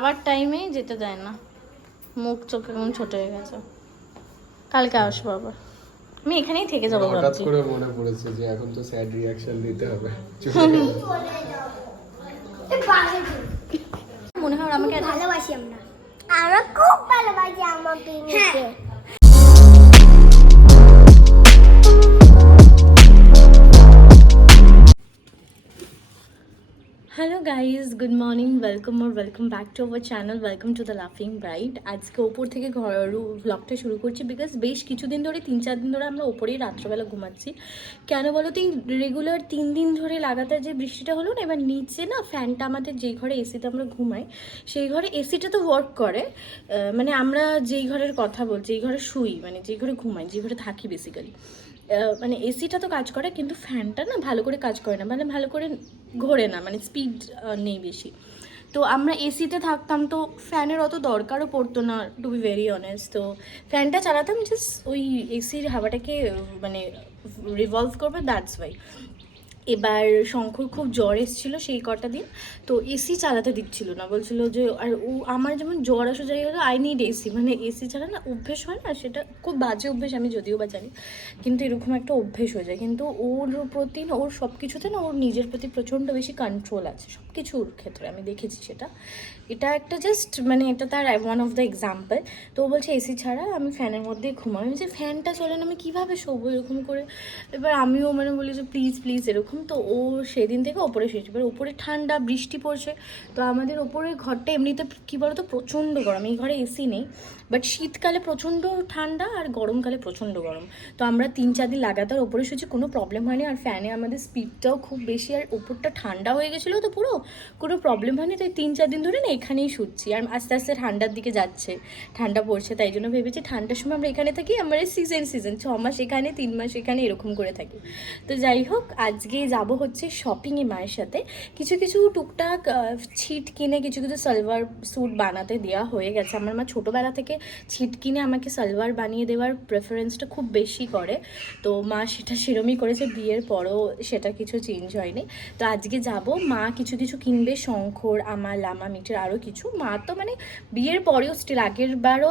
আবার টাইমেই যেতে দেয় না। মুখ চোখ এখন ছোট হয়ে গেছে। কালকে আসব আবার। আমি এখানেই থেকে যাব হঠাৎ করে মনে পড়েছে যে এখন তো স্যাড রিয়াকশন দিতে হবে। মনে হয় আমাকে ভালোবাসি আমরা। আমরা খুব ভালোবাসি আমার পিনিকে hello guys good morning welcome R welcome back to our channel welcome to the লাফিং ব্রাইট আজকে ওপর থেকে ঘর ব্লগটা শুরু করছি বিকজ বেশ কিছুদিন ধরে, তিন, চার দিন ধরে আমরা ওপরেই রাত্রেবেলা ঘুমাচ্ছি। কেন বলো তো রেগুলার তিন দিন ধরে লাগাতার যে বৃষ্টিটা হলো না, এবার নিচে না ফ্যানটা আমাদের যেই ঘরে এসিতে আমরা ঘুমাই, সেই ঘরে এসিটা তো ওয়ার্ক করে। মানে আমরা যেই ঘরের কথা বলছি, যেই ঘরে শুই মানে যেই ঘরে ঘুমাই, যেই ঘরে থাকি বেসিক্যালি মানে এসিটা তো কাজ করে, কিন্তু ফ্যানটা না ভালো করে কাজ করে না মানে ভালো করে ঘোরে না মানে স্পিড নেই বেশি। তো আমরা এসিতে থাকতাম, তো ফ্যানের অত দরকারও পড়তো না টু বি ভেরি অনেস্ট তো ফ্যানটা চালাতাম জাস্ট ওই এসির হাওয়াটাকে মানে রিভলভ করবে দ্যাটস ওয়াই এবার শঙ্কর খুব জ্বর এসেছিল সেই কটা দিন, তো এসি চালাতে দিচ্ছিল না। বলছিল যে, আর ও, আমার যেমন জ্বর আসা হলো আই নিড এসি মানে এসি ছাড়া না অভ্যেস হয় না সেটা খুব বাজে অভ্যেস, আমি যদিও বা জানি। কিন্তু এরকম একটা অভ্যেস হয়ে যায়। কিন্তু ওর প্রতি না, ওর সব কিছুতে না, ওর নিজের প্রতি প্রচণ্ড বেশি কন্ট্রোল আছে। সব কিছুর ক্ষেত্রে আমি দেখেছি সেটা। এটা একটা জাস্ট মানে এটা তার ওয়ান অফ দ্য এক্সাম্পল তো ও বলছে, এসি ছাড়া আমি ফ্যানের মধ্যেই ঘুমাই আমি যে ফ্যানটা চলে না আমি কীভাবে শোবো? এরকম করে। এবার আমিও মানে বলি যে, প্লিজ প্লিজ, এরকম। তো ও সেদিন থেকে ওপরে শুয়েছে। এবার ওপরে ঠান্ডা, বৃষ্টি পড়ছে। তো আমাদের ওপরে ঘরটা এমনিতে কী বলতো, প্রচণ্ড গরম। এই ঘরে এসি নেই। বাট শীতকালে প্রচণ্ড ঠান্ডা আর গরমকালে প্রচণ্ড গরম। তো আমরা তিন, চার দিন লাগাতার ওপরে শুয়েছি, কোনো প্রবলেম হয়নি। আর ফ্যানে আমাদের স্পিডটাও খুব বেশি। আর ওপরটা ঠান্ডা হয়ে গেছিল তো পুরো। কোনো প্রবলেম হয়নি। তাই তিন, চার দিন ধরে না এখানেই শুচ্ছি। আর আস্তে আস্তে ঠান্ডার দিকে যাচ্ছে। ঠান্ডা পড়ছে, তাই জন্য ভেবেছি ঠান্ডার সময় আমরা এখানে থাকি, আমরা সিজন সিজন ছ মাস এখানে, তিন মাস এখানে এরকম করে থাকি। তো যাই হোক, আজকে যাব হচ্ছে শপিংয়ে মায়ের সাথে। কিছু কিছু টুকটাক ছিট কিনে কিছু কিছু সালোয়ার স্যুট বানাতে দেওয়া হয়ে গেছে। আমার মা ছোটোবেলা থেকে ছিট কিনে আমাকে সালোয়ার বানিয়ে দেওয়ার প্রেফারেন্সটা খুব বেশি করে। তো মা সেটা সেরমই করেছে, বিয়ের পরও সেটা কিছু চেঞ্জ হয়নি। তো আজকে যাব, মা কিছু কিছু কিনবে, শঙ্খর আমার লামা মিটের আরও কিছু। মা তো মানে বিয়ের পরেও স্টিল আগের বারও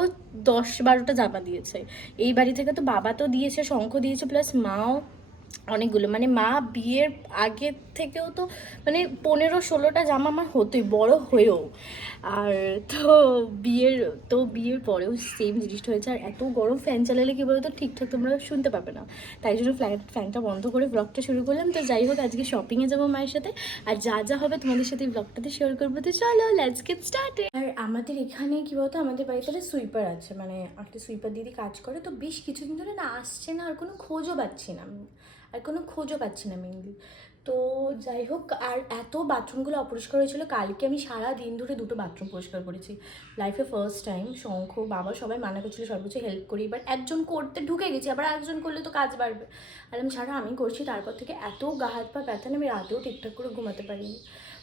দশ বারোটা জামা দিয়েছে। এই বাড়ি থেকে তো বাবা তো দিয়েছে, শঙ্খ দিয়েছে প্লাস মাও অনেকগুলো। মানে মা বিয়ের আগে থেকেও তো মানে পনেরো ষোলোটা জামা আমার হতোই, বড় হয়েও। আর তো বিয়ের তো বিয়ের পরেও সেম জিনিসটা হয়েছে। আর এত গরম ফ্যান চালালে কি বলতো, ঠিকঠাক তোমরা শুনতে পাবে না। তাই জন্য ফ্ল্যান ফ্যানটা বন্ধ করে ব্লগটা শুরু করলাম। তো যাই হোক, আজকে শপিংয়ে যাব মায়ের সাথে। আর যা যা হবে তোমাদের সাথে এই ব্লগটাতে শেয়ার করব। তো চলো লেটস গেট স্টার্টেড আর আমাদের এখানে কি বলতো, আমাদের বাড়িতে একটা সুইপার আছে। মানে একটা সুইপার দিদি কাজ করে। তো বেশ কিছুদিন ধরে না আসছে না, আর কোনো খোঁজও পাচ্ছি না। আর কোনো খোঁজও পাচ্ছি না মেনলি তো যাই হোক, আর এত বাথরুমগুলো অপরিষ্কার হয়েছিল, কালকে আমি সারা দিন ধরে দুটো বাথরুম পরিষ্কার করেছি। লাইফে ফার্স্ট টাইম শঙ্খ, বাবা সবাই মানা করছিল সর্বোচ্চ হেল্প করি এবার একজন করতে ঢুকে গেছি, আবার একজন করলে তো কাজ বাড়বে। আর আমি সারা আমি করছি, তারপর থেকে এত গা হাত পা ব্যথা আমি রাতেও ঠিকঠাক করে ঘুমাতে পারিনি।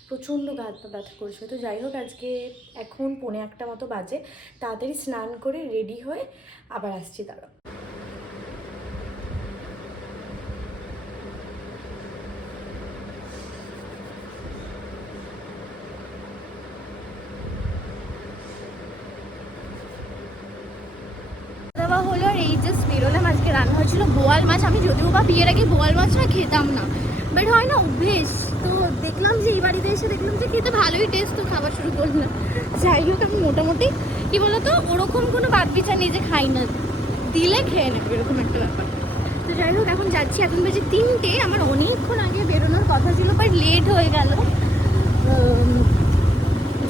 প্রচণ্ড গা হাত পা ব্যথা করছে তো যাই হোক, আজকে এখন পৌনে একটা মতো বাজে, তাড়াতাড়ি স্নান করে রেডি হয়ে আবার আসছি তারা দেওয়া হলো আর এই জাস্ট বেরোলাম আজকে রান্না হয়েছিল, বোয়াল মাছ। আমি যদিও বা বিয়ের আগে বোয়াল মাছ না খেতাম না। বাট হয় না, অভ্যেস। তো দেখলাম যে এই বাড়িতে এসে দেখলাম যে খেতে ভালোই টেস্ট তো খাবার শুরু করলাম। যাই হোক, আমি মোটামুটি, কি বলতো, ওরকম কোনো বাদ বিচার যে খাই না। দিলে খেয়ে নেবে, এরকম একটা ব্যাপার। তো যাই হোক, এখন যাচ্ছি। এখন বেজে তিনটে। আমার অনেকক্ষণ আগে বেরোনোর কথা ছিল বাট লেট হয়ে গেল।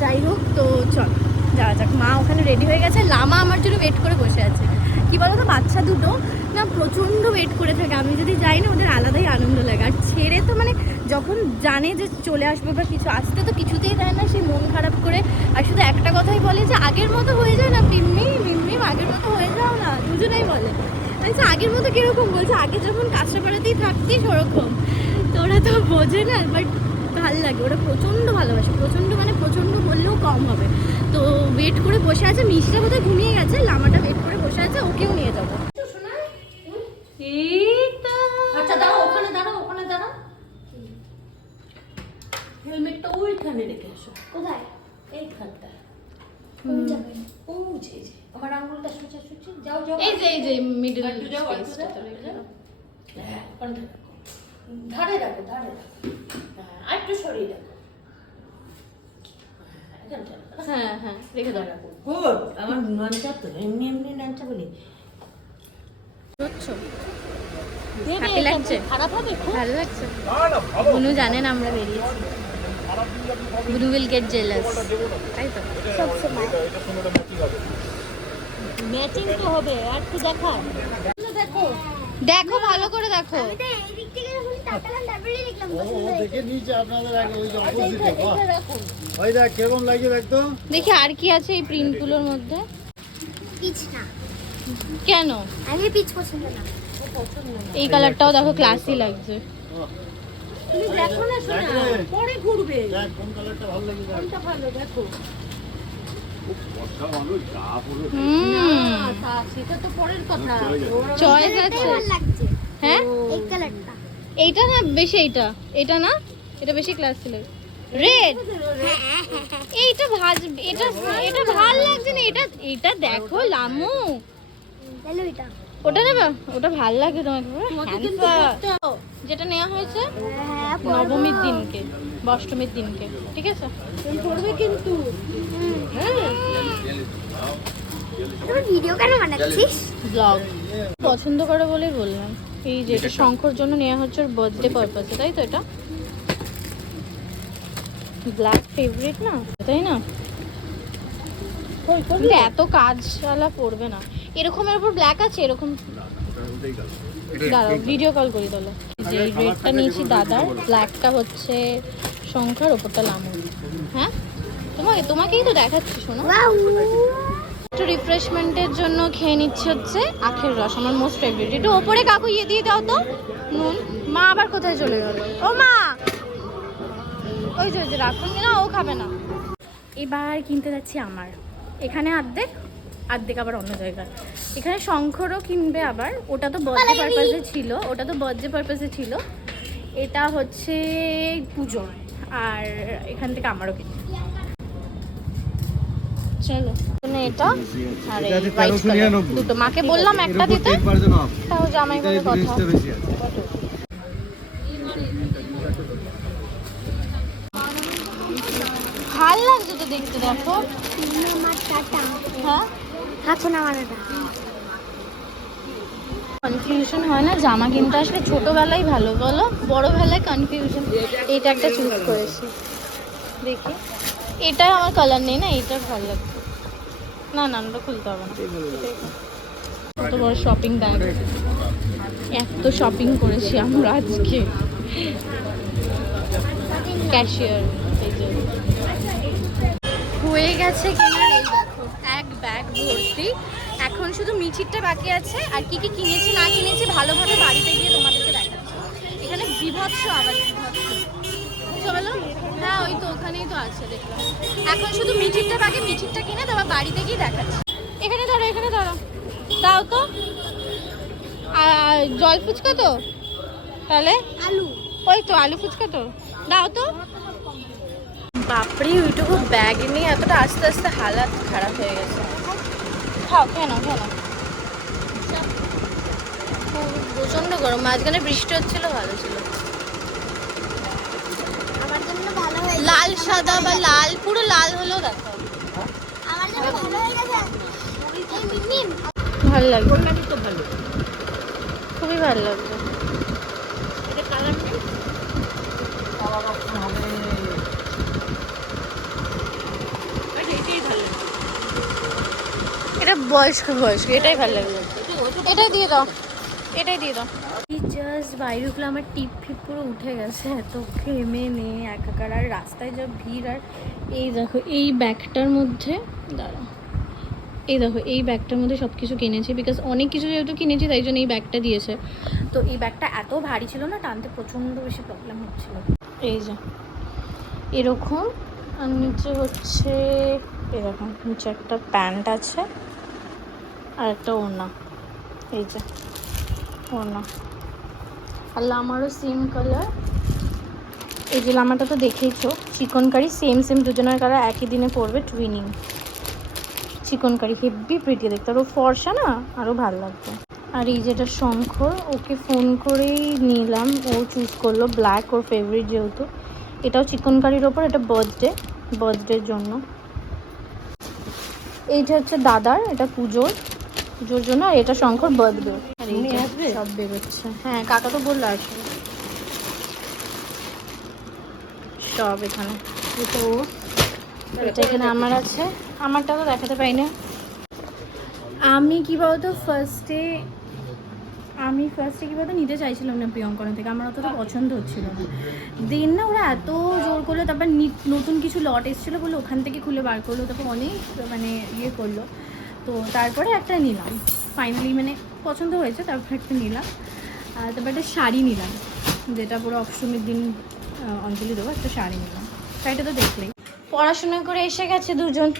যাই হোক, তো চল, যাওয়া যাক। মা ওখানে রেডি হয়ে গেছে। লামা আমার জন্য ওয়েট করে বসে আছে। কি বলো তো বাচ্চা দুটো না প্রচণ্ড ওয়েট করে থাকে। আমি যদি যাই না, ওদের আলাদাই আনন্দ লাগে। আর ছেড়ে তো মানে যখন জানে যে চলে আসবে বা কিছু, আসতে তো কিছুতেই দেয় না সে মন খারাপ করে। আর শুধু একটা কথাই বলে যে, আগের মতো হয়ে যায় না মিম্মি, আগের মতো হয়ে যাও না। দুজনেই বলে। আচ্ছা আগের মতো কীরকম? বলছে, আগে যখন কাঁচরাপাড়াতেই থাকতিস ওরকম। তো ওরা তো বোঝে না বাট ভালো লাগে। ওরা প্রচণ্ড ভালোবাসে। প্রচণ্ড মানে প্রচণ্ড বললেও কম হবে। তো ওয়েট করে বসে আছে, মিষ্টিটা বোধহয় ঘুমিয়ে গেছে, লামাটা বসে আছে ওকেও নিয়ে যাব। আচ্ছা দাঁড়াও ওখানে দাঁড়াও ওখানে দাঁড়াও। হেলমেটটা ওইখানে রেখে আসো। কোথায়? এই। আমার আঙুলটা সুচে যাও যাও। এই যে এই যে মিডল যাও, একটু যাও, হ্যাঁ। ধারে রাখো ধারে রাখো। হ্যাঁ আর একটু সরিয়ে রাখো হ্যাঁ, এখানটা রাখো। হ্যাঁ রেখে দাও। গুড আমার নাঞ্চা তো এমনি এমনি নাঞ্চা বলি। হ্যাপি লাগছে? খারাপ হবে খুব। ভালো লাগছে? বুনু জানেন আমরা বেরিয়েছি। বুনু উইল গেট জেলাস তাই তো? ম্যাচিং তো হবে আর একটু দেখা দেখো দেখো ভালো করে দেখো। হয়েছে। দেখে নিয়েছে আপনাদের আগে ওই যে অপোজিটে এটা রাখো ওই দেখ কীরকম লাগছে দেখতো দেখি আর কি আছে এই প্রিন্টগুলোর মধ্যে। পিচ কেন? আমি পিচ পছন্দ না। এই কালারটাও দেখো ক্লাসি লাগছে। দেখো না শোনা। পরে ঘুরবে। কোন কালারটা ভালো কোনটা ভালো দেখো হুম আ, তা সেটা তো পরের কথা চয়েস আছে। হ্যাঁ? এইটা না বেশি এইটা। এটা না? এটা বেশি ক্লাস ছিল। রেড এইটা ভাজ এটা এটা ভালো লাগছে না। এটা এটা দেখো লামু। তাহলে ওইটা ওটা নেবে? ওটা ভালো লাগে তোমাকে। যেটা নেওয়া হয়েছে? হ্যাঁ নবমীর দিনকে অষ্টমীর দিনকে ঠিক আছে? পড়বে কিন্তু। ভিডিও কেন বানাচ্ছিস? ব্লগ পছন্দ করে বলেই বললাম। এই যে এটা শঙ্কর জন্য নেওয়া হচ্ছে ওর বার্থডে পারপাসে তাই তো এটা? ব্ল্যাক ফেভারিট না? তাই না? এত কাজওয়ালা পড়বে না। এরকমের উপর ব্ল্যাক আছে এরকম দাঁড়াও ভিডিও কল করি তাহলে যে রেডটা নিয়েছি দাদার ব্ল্যাকটা হচ্ছে শঙ্কর ওপরটা লামুর হ্যাঁ? তোমাকে তোমাকেই তো দেখাচ্ছি শোনো। একটু রিফ্রেশমেন্টের জন্য খেয়ে নিচ্ছে হচ্ছে আখের রস আমার মোস্ট ফেভারিট একটু ওপরে কাকু ইয়ে দিয়ে দাও তো নুন। মা আবার কোথায় চলে গেল? ও মা! ওই যে ওই যে রাখুন। না ও খাবে না। এবার কিনতে যাচ্ছি আমার। এখানে অর্ধেক অর্ধেক আবার অন্য জায়গায় এখানে শঙ্করও কিনবে আবার। ওটা তো বার্থডে পারপাসে ছিল। ওটা তো বার্থডে পারপাসে ছিল। এটা হচ্ছে পুজো। আর এখান থেকে আমারও কিনবে চলো এটা আর এই এটা আছে white color। 1399 দুটো। মাকে বললাম একটা দিতে। তাও জামাই করে কথা। বেশি আছে। ভালো লাগছে তো দেখতে দেখো। আমার হ্যাঁ আছে না। কনফিউশন হয় না জামা কিনতে আসলে ছোটবেলায় ভালো বলো? বড়বেলায় কনফিউশন এটা একটা চুজ করেছি। দেখি। এটা আমার কালার নেই না এটা ভালো লাগছে। না না ওটা খুলতে হবে না। কত বড় শপিং ব্যাগ এত শপিং করেছি আমরা আজকে। ক্যাশিয়ার হয়ে গেছে কেনার এক ব্যাগ ভর্তি। এখন শুধু মিঠিরটা বাকি আছে। আর কি কি কিনেছি না কিনেছি ভালোভাবে বাড়িতে গিয়ে তোমাদেরকে দেখাচ্ছি। এখানে বিভৎস আবার বিভৎস। চলো হ্যাঁ ওই তো ওখানেই তো আছে দেখলাম। এখন শুধু মিঠিরটা বাকি মিঠিরটা কিনে তারপর বাড়িতে গিয়ে দেখাচ্ছি। এখানে ধরো এখানে ধরো। দাও তো। জল ফুচকা তো? তাহলে? আলু। ওই তো আলু ফুচকা তো। দাও তো। বাপরে ওইটুকু ব্যাগ নিয়ে এতটা আস্তে আস্তে হালাত খারাপ হয়ে গেছে। খাও কেন কেন প্রচণ্ড গরম মাঝখানে বৃষ্টি হচ্ছিল ভালো ছিল। আমার জন্য ভালো লাল সাদা বা লাল পুরো লাল হলেও দেখো। ভালো লাগবে খুবই ভালো লাগবে বয়স্ক বয়স্ক এটাই ভালো লাগবে এটাই দিয়ে দাও। এটাই দিয়ে দাও। জাস্ট বাইরে উঠলে আমার টিপ ফিপ পুরো উঠে গেছে এত ঘেমে নিয়ে একাকার আর রাস্তায় যা ভিড় আর এই দেখো এই ব্যাগটার মধ্যে দাঁড়া এই দেখো এই ব্যাগটার মধ্যে সব কিছু কিনেছি বিকজ অনেক কিছু যেহেতু কিনেছি তাই জন্য এই ব্যাগটা দিয়েছে। তো এই ব্যাগটা এত ভারী ছিল না টানতে প্রচণ্ড বেশি প্রবলেম হচ্ছিল। এই যে এরকম আর নিচে হচ্ছে এরকম নিচে একটা প্যান্ট আছে। আর একটা ওড়না। এই যে, ওড়না। আর লামারও সেম কালার এই যে লামাটা তো দেখেইছো চিকন কারি সেম সেম দুজনের কালার একই দিনে পড়বে টুইনিং চিকন কারি হেভি প্রিটি দেখতে। আরও ফর্সা না আরও ভালো লাগবে। আর এই যেটা শঙ্খ ওকে ফোন করেই নিলাম। ও চুজ করল ব্ল্যাক ওর ফেভারিট যেহেতু। এটাও চিকন কারির ওপর, এটা বার্থডে বার্থডের জন্য। এইটা হচ্ছে দাদার, এটা পুজোর। জন্য আর এটা শঙ্কর এই যে সব বেরোচ্ছে। হ্যাঁ কাকা তো বলল আসবে। সব এখানে। এটা ও। এটা এখানে আমার আছে। আমারটা তো দেখাতে পাই না আমি কি বলতো ফার্স্টে আমি ফার্স্টে কী বলতো নিতে চাইছিলাম না প্রিয়ঙ্কনা থেকে। আমার অতটা পছন্দ হচ্ছিল না। দেন না ওরা এত জোর করল তারপর নতুন কিছু লট এসেছিল বলে ওখান থেকে খুলে বার করল। তারপর অনেক মানে ইয়ে করল। তো তারপরে একটা নিলাম। ফাইনালি মানে পছন্দ হয়েছে, তারপর একটা নিলাম। আর তারপর একটা শাড়ি নিলাম, যেটা পুরো অষ্টমীর দিন অঞ্জলি দেবো, একটা শাড়ি নিলাম। শাড়িটা তো দেখলেই। পড়াশোনা করে এসে গেছে দুজন।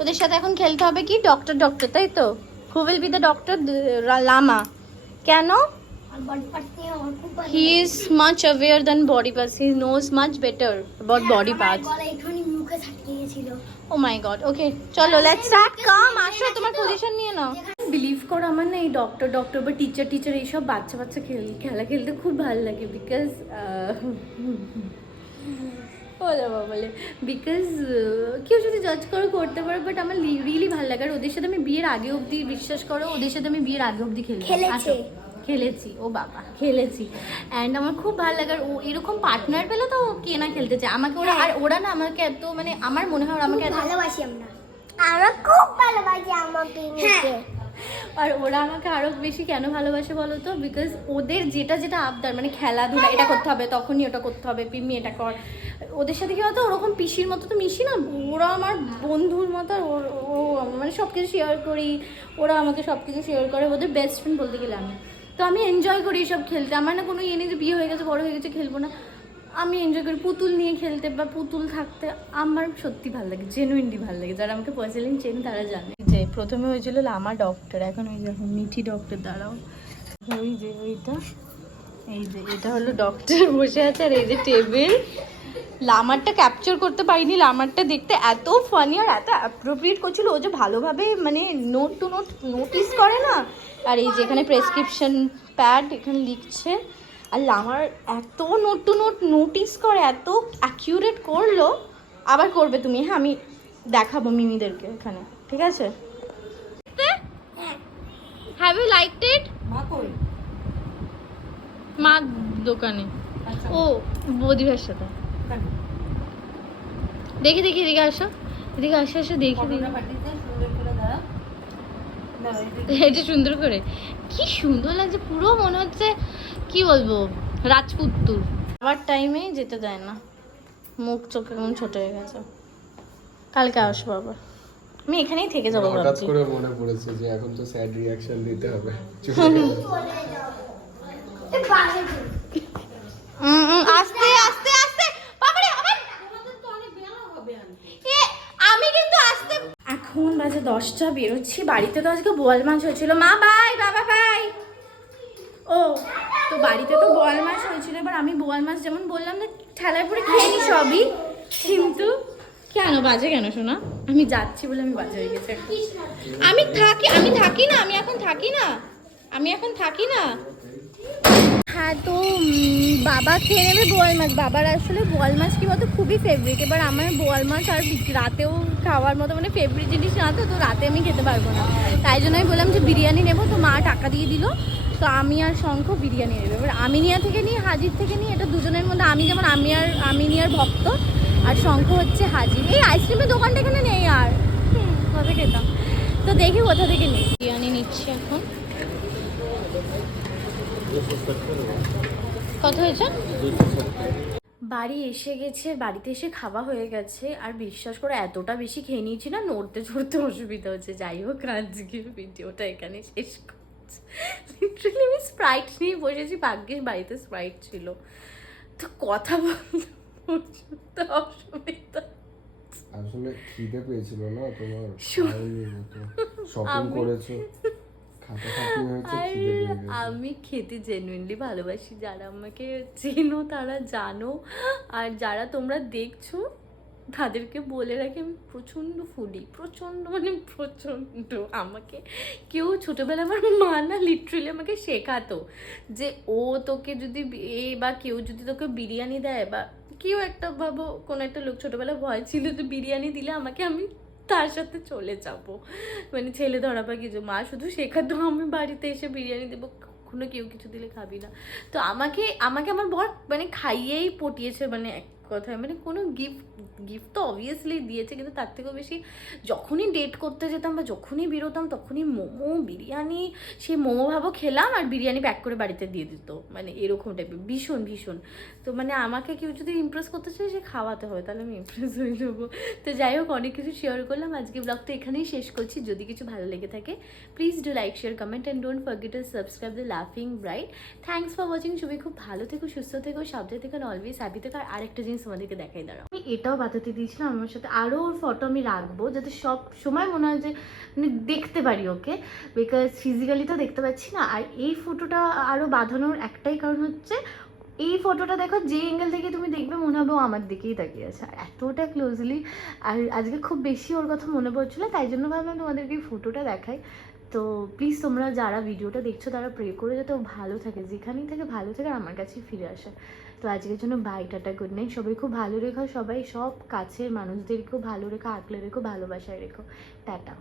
ওদের সাথে এখন খেলতে হবে কি? ডক্টর ডক্টর তাই তো? Who will be the doctor Lama. কেন? আর বডি পার্টস নিয়ে আমার খুব ভালো he is much aware than body parts মুখে থাকতে গেছিল ও মাই গড ওকে চলো লেটস স্টার্ট কাম আসো তোমার পজিশন নিয়ে নাও। বিলিভ করো আমার না এই ডক্টর ডক্টর বা টিচার টিচার এইসব বাচ্চা বাচ্চা খেল খেলা খেলতে খুব ভালো লাগে বিকজ ও বলে বিকজ কেউ যদি জাজ করো করতে পারো বাট আমার রিয়েলি ভালো লাগে। আর ওদের সাথে আমি বিয়ের আগে অবধি বিশ্বাস করো ওদের সাথে আমি বিয়ের আগে অবধি খেলছি। খেলেছে। খেলেছি ও বাবা খেলেছি। অ্যান্ড আমার খুব ভালো লাগে আর ও এরকম পার্টনার পেলে তো কে না খেলতে চায়? আমাকে ওরা আর ওরা না আমাকে এত মানে আমার মনে হয় ওরা আমাকে এত ভালোবাসি আমরা। আমরা খুব ভালোবাসি আমার পিনিকে আর ওরা আমাকে আরও বেশি কেন ভালোবাসে বলো তো? বিকজ ওদের যেটা যেটা আবদার মানে খেলাধুলা এটা করতে হবে তখনই ওটা করতে হবে পিমি এটা কর। ওদের সাথে কি বলতো? ওরকম পিসির মতো তো মিশি না ওরা আমার বন্ধুর মতো ওর- ও মানে সব কিছু শেয়ার করি ওরা আমাকে সব কিছু শেয়ার করে ওদের বেস্ট ফ্রেন্ড বলতে গেলে আমি। তো আমি এনজয় করি এসব খেলতে। আমার না কোনো ইয়ে নেই যে বিয়ে হয়ে গেছে, বড় হয়ে গেছে, খেলব না। আমি এনজয় করি পুতুল নিয়ে খেলতে বা পুতুল থাকতে। আমার সত্যি ভালো লাগে জেনুইনলি ভালো লাগে। যারা আমাকে পার্সোনালি চেন তারা জানে। যে প্রথমে হয়েছিল লামা ডক্টর এখন ওই দেখো মিঠি ডক্টর দাঁড়াও। ওই যে ওইটা, এই যে এটা হলো ডক্টর বসে আছে আর এই যে টেবিল লামারটা ক্যাপচার করতে পারিনি লামারটা দেখতে এত ফানি আর এত অ্যাপ্রোপ্রিয়েট করছিল ও যে ভালোভাবে মানে নোট টু নোট নোটিস করে না? আর এই যেখানে প্রেসক্রিপশন প্যাড এখানে লিখছে আর লামার এত নোট টু নোট নোটিস করে এত অ্যাকিউরেট করল। আবার করবে তুমি হ্যাঁ আমি দেখাবো মিমিদেরকে এখানে ঠিক আছে? হ্যাভ ইউ লাইকড ইট মা দোকানে। ও বৌদিভার সাথে। দেখি দেখি এদিকে আসো। এদিকে আসো আসো দেখি দেখি। এটা সুন্দর করে। কি সুন্দর লাগছে পুরো মনে হচ্ছে কি বলব রাজপুত্তুর আবার টাইমে যেতে দেয় না। মুখ চোখ কেমন ছোট হয়ে গেছে। কালকে আসব আবার। আমি এখানেই থেকে যাব হঠাৎ করে মনে পড়েছে যে এখন তো স্যাড রিয়াকশন দিতে হবে। চলে গেল। উম, উম, আস্তে আস্তে আস্তে বাবারে আবার এ, আমি কিন্তু আসতে এখন বাজে দশটা বেরোচ্ছি। বাড়িতে তো আজকে বোয়াল মাছ হয়েছিল। মা বাই বাবা বাই ও তো বাড়িতে তো বোয়াল মাছ হয়েছিল। এবার আমি বোয়াল মাছ যেমন বললাম না ঠেলায় পরে খেয়ে নি সবই। কিন্তু কেন বাজে কেন শোনা আমি যাচ্ছি বলে আমি বাজে হয়ে গেছে আমি থাকি আমি থাকি না আমি এখন থাকি না। আমি এখন থাকি না। হ্যাঁ তো বাবা খেয়ে নেবে বোয়াল মাছ। বাবার আসলে বোয়াল মাছ কি বলতো খুবই ফেভারিট এবার আমার বোয়াল মাছ আর রাতেও খাওয়ার মতো মানে ফেভারিট জিনিস না তো তো রাতে আমি খেতে পারব না। তাই জন্য আমি বললাম যে বিরিয়ানি নেব তো মা টাকা দিয়ে দিল। তো আমি আর শঙ্খ বিরিয়ানি নেবে। এবার আমিনিয়া থেকে নিয়ে হাজির থেকে নিয়ে এটা দুজনের মধ্যে আমি যেমন আমি আর আমিনিয়ার ভক্ত আর শঙ্খ হচ্ছে হাজির। এই আইসক্রিমের দোকানটা এখানে নেই আর। হুম, কোথা খেতাম তো দেখি কোথা থেকে নিই। বিরিয়ানি নিচ্ছি এখন। কত হয়েছে? বাড়ি এসে গেছে বাড়িতে এসে খাওয়া হয়ে গেছে। আর বিশ্বাস করে এতটা বেশি খেয়ে নিয়েছি না নড়তে চড়তে অসুবিধা হচ্ছে। যাই হোক আজকের ভিডিওটা এখানে শেষ করছি। লিটারালি আমি স্প্রাইট নিয়ে বসেছি ভাগ্যের বাড়িতে স্প্রাইট ছিল। তো কথা বলতে পর্যন্ত অসুবিধা আসলে খিদে পেয়েছিল না তোমার? শপিং করেছ। আর আমি খেতে জেনুইনলি ভালোবাসি যারা আমাকে চেনো তারা জানো। আর যারা তোমরা দেখছ তাদেরকে বলে রাখি আমি প্রচণ্ড ফুডি প্রচণ্ড মানে প্রচণ্ড। আমাকে কেউ ছোটোবেলা আমার মা না লিটারেলি আমাকে শেখাতো যে ও তোকে যদি এ বা কেউ যদি তোকে বিরিয়ানি দেয় বা কেউ একটা ভাবো কোনো একটা লোক ছোটোবেলা ভয় ছিল যে বিরিয়ানি দিলে আমাকে আমি তার সাথে চলে যাব। মানে ছেলে ধরা বা কিছু, মা শুধু শেখাতো আমি বাড়িতে এসে বিরিয়ানি দেবো, কখনো কেউ কিছু দিলে খাবি না। তো আমাকে আমাকে আমার বর মানে খাইয়েই পটিয়েছে মানে কথায় মানে কোনো গিফট গিফট তো অবভিয়াসলি দিয়েছে, কিন্তু তার থেকেও বেশি যখনই ডেট করতে যেতাম বা যখনই বেরোতাম, তখনই মোমো, বিরিয়ানি, সেই মোমো ভাবো খেলাম আর বিরিয়ানি প্যাক করে বাড়িতে দিয়ে দিত। মানে এরকম টাইপের ভীষণ ভীষণ। তো মানে আমাকে কেউ যদি ইমপ্রেস করতে চায়, সে খাওয়াতে হবে, তাহলে আমি ইমপ্রেস হয়ে যাব। তো যাই হোক, অনেক কিছু শেয়ার করলাম। আজকে ব্লগটা এখানেই শেষ করছি। যদি কিছু ভালো লেগে থাকে please do like share comment and don't forget to subscribe the লাফিং ব্রাইট থ্যাংকস ফর ওয়াচিং সবাই খুব ভালো থেকো, সুস্থ থেকো, সাবধানে থেকো অলওয়েজ হ্যাপি থেকো। আর আরেকটা জিনিস তোমাদেরকে দেখাই, দাঁড়াও। আমি এটাও বাতাতে দিয়েছিলাম, আমার সাথে আরও ওর ফটো আমি রাখব, যাতে সব সময় মনে হয় যে মানে দেখতে পারি ওকে বিকজ ফিজিক্যালি তো দেখতে পাচ্ছি না। আর এই ফটোটা আরও বাঁধানোর একটাই কারণ হচ্ছে, এই ফটোটা দেখো যে অ্যাঙ্গেল থেকে তুমি দেখবে মনে হবে আমার দিকেই তাকিয়ে আছে। আর এতটা ক্লোজলি আর আজকে খুব বেশি ওর কথা মনে পড়ছিল, তাই জন্য ভাবলাম তোমাদেরকে এই ফটোটা দেখাই। তো প্লিজ তোমরা যারা ভিডিওটা দেখছ, তারা প্রে করে যাতে ভালো থাকে। যেখানেই থাকে ভালো থাকে আর আমার কাছে ফিরে আসে। তো আজকের জন্য বাই টাটা গুড নাইট সবাই খুব ভালো রেখো, সবাই সব কাছের মানুষদেরকেও ভালো রেখো আঁকলে রেখো, ভালোবাসায় রেখো। টাটা।